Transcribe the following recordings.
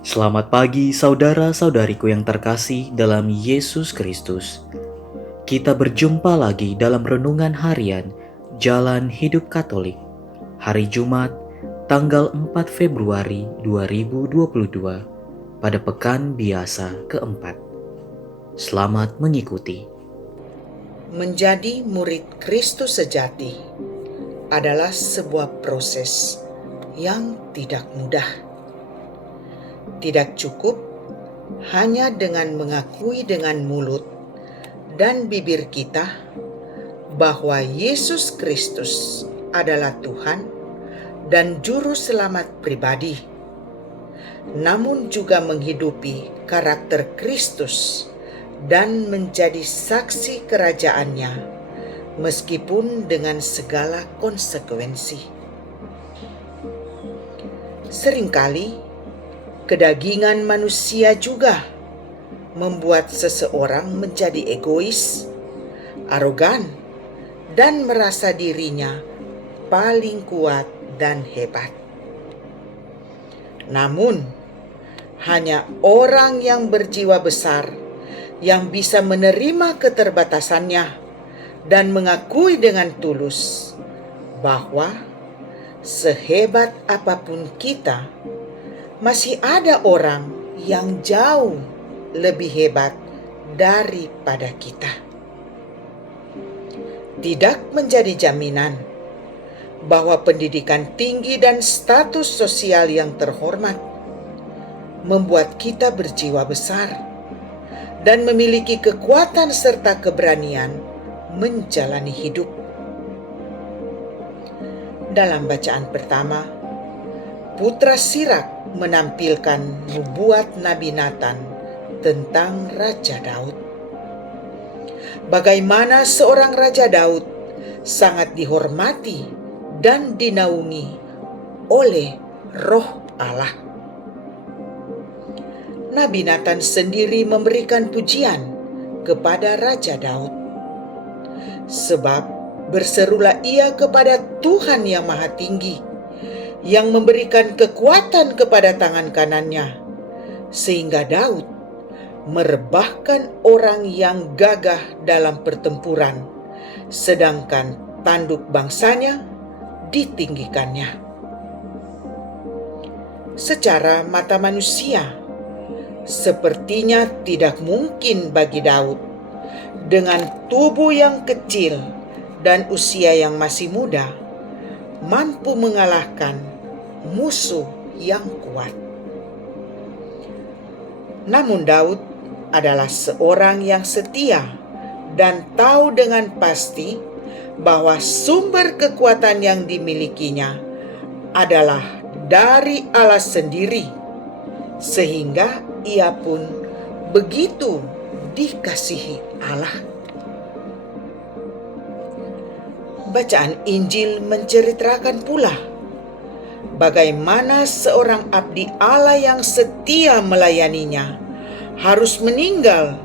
Selamat pagi saudara-saudariku yang terkasih dalam Yesus Kristus. Kita berjumpa lagi dalam renungan harian Jalan Hidup Katolik. Hari Jumat, tanggal 4 Februari 2022, pada pekan biasa keempat. Selamat mengikuti. Menjadi murid Kristus sejati adalah sebuah proses yang tidak mudah. Tidak cukup hanya dengan mengakui dengan mulut dan bibir kita bahwa Yesus Kristus adalah Tuhan dan Juru Selamat pribadi, namun juga menghidupi karakter Kristus dan menjadi saksi kerajaannya, meskipun dengan segala konsekuensi. Seringkali kedagingan manusia juga membuat seseorang menjadi egois, arogan, dan merasa dirinya paling kuat dan hebat. Namun, hanya orang yang berjiwa besar yang bisa menerima keterbatasannya dan mengakui dengan tulus bahwa sehebat apapun kita, masih ada orang yang jauh lebih hebat daripada kita. Tidak menjadi jaminan bahwa pendidikan tinggi dan status sosial yang terhormat membuat kita berjiwa besar dan memiliki kekuatan serta keberanian menjalani hidup. Dalam bacaan pertama, Putra Sirak menampilkan nubuat Nabi Nathan tentang Raja Daud. Bagaimana seorang Raja Daud sangat dihormati dan dinaungi oleh Roh Allah. Nabi Nathan sendiri memberikan pujian kepada Raja Daud, sebab berserulah ia kepada Tuhan yang Maha Tinggi, yang memberikan kekuatan kepada tangan kanannya, sehingga Daud merebahkan orang yang gagah dalam pertempuran, sedangkan tanduk bangsanya ditinggikannya. Secara mata manusia, sepertinya tidak mungkin bagi Daud dengan tubuh yang kecil dan usia yang masih muda mampu mengalahkan musuh yang kuat. Namun Daud adalah seorang yang setia dan tahu dengan pasti bahwa sumber kekuatan yang dimilikinya adalah dari Allah sendiri, sehingga ia pun begitu dikasihi Allah. Bacaan Injil menceritakan pula bagaimana seorang abdi Allah yang setia melayaninya harus meninggal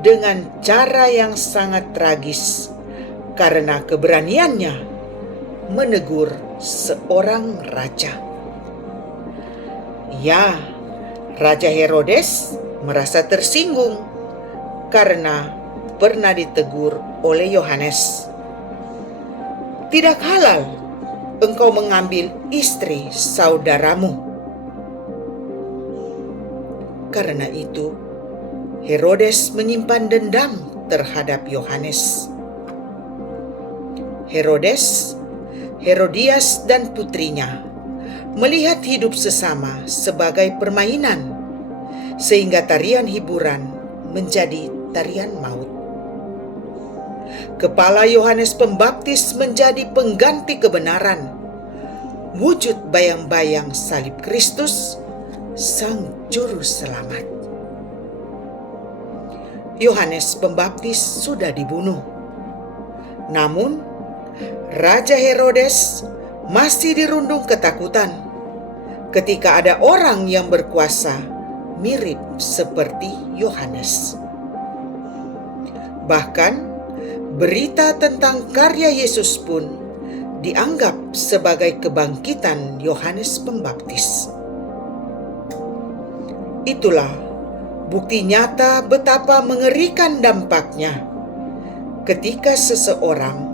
dengan cara yang sangat tragis karena keberaniannya menegur seorang raja. Ya, Raja Herodes merasa tersinggung karena pernah ditegur oleh Yohanes. Tidak halal engkau mengambil istri saudaramu. Karena itu, Herodes menyimpan dendam terhadap Yohanes. Herodes, Herodias, dan putrinya melihat hidup sesama sebagai permainan, sehingga tarian hiburan menjadi tarian maut. Kepala Yohanes Pembaptis menjadi pengganti kebenaran, wujud bayang-bayang salib Kristus, Sang Juru Selamat. Yohanes Pembaptis sudah dibunuh, namun Raja Herodes masih dirundung ketakutan ketika ada orang yang berkuasa mirip seperti Yohanes. Bahkan berita tentang karya Yesus pun dianggap sebagai kebangkitan Yohanes Pembaptis. Itulah bukti nyata betapa mengerikan dampaknya ketika seseorang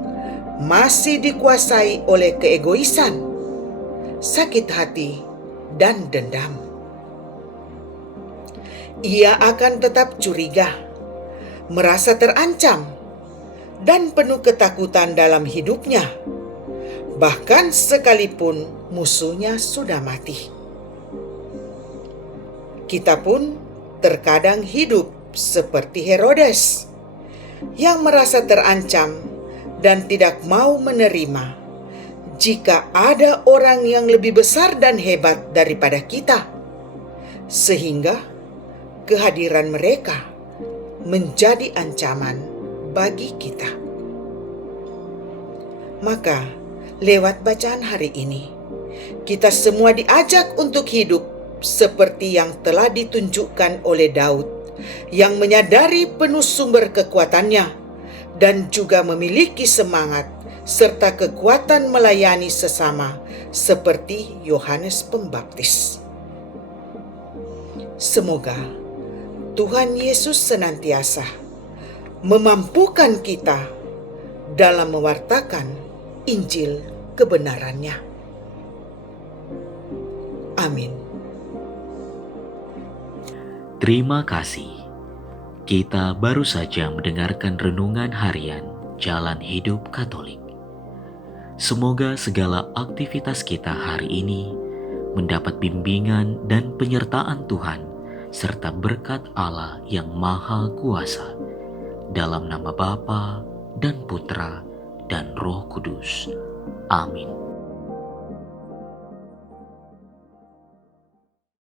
masih dikuasai oleh keegoisan, sakit hati, dan dendam. Ia akan tetap curiga, merasa terancam, dan penuh ketakutan dalam hidupnya, bahkan sekalipun musuhnya sudah mati. Kita pun terkadang hidup seperti Herodes, yang merasa terancam dan tidak mau menerima jika ada orang yang lebih besar dan hebat daripada kita, sehingga kehadiran mereka menjadi ancaman bagi kita. Maka, lewat bacaan hari ini, kita semua diajak untuk hidup seperti yang telah ditunjukkan oleh Daud, yang menyadari penuh sumber kekuatannya dan juga memiliki semangat serta kekuatan melayani sesama seperti Yohanes Pembaptis. Semoga Tuhan Yesus senantiasa memampukan kita dalam mewartakan Injil kebenarannya. Amin. Terima kasih. Kita baru saja mendengarkan renungan harian Jalan Hidup Katolik. Semoga segala aktivitas kita hari ini mendapat bimbingan dan penyertaan Tuhan serta berkat Allah yang Maha Kuasa. Dalam nama Bapa dan Putra dan Roh Kudus. Amin.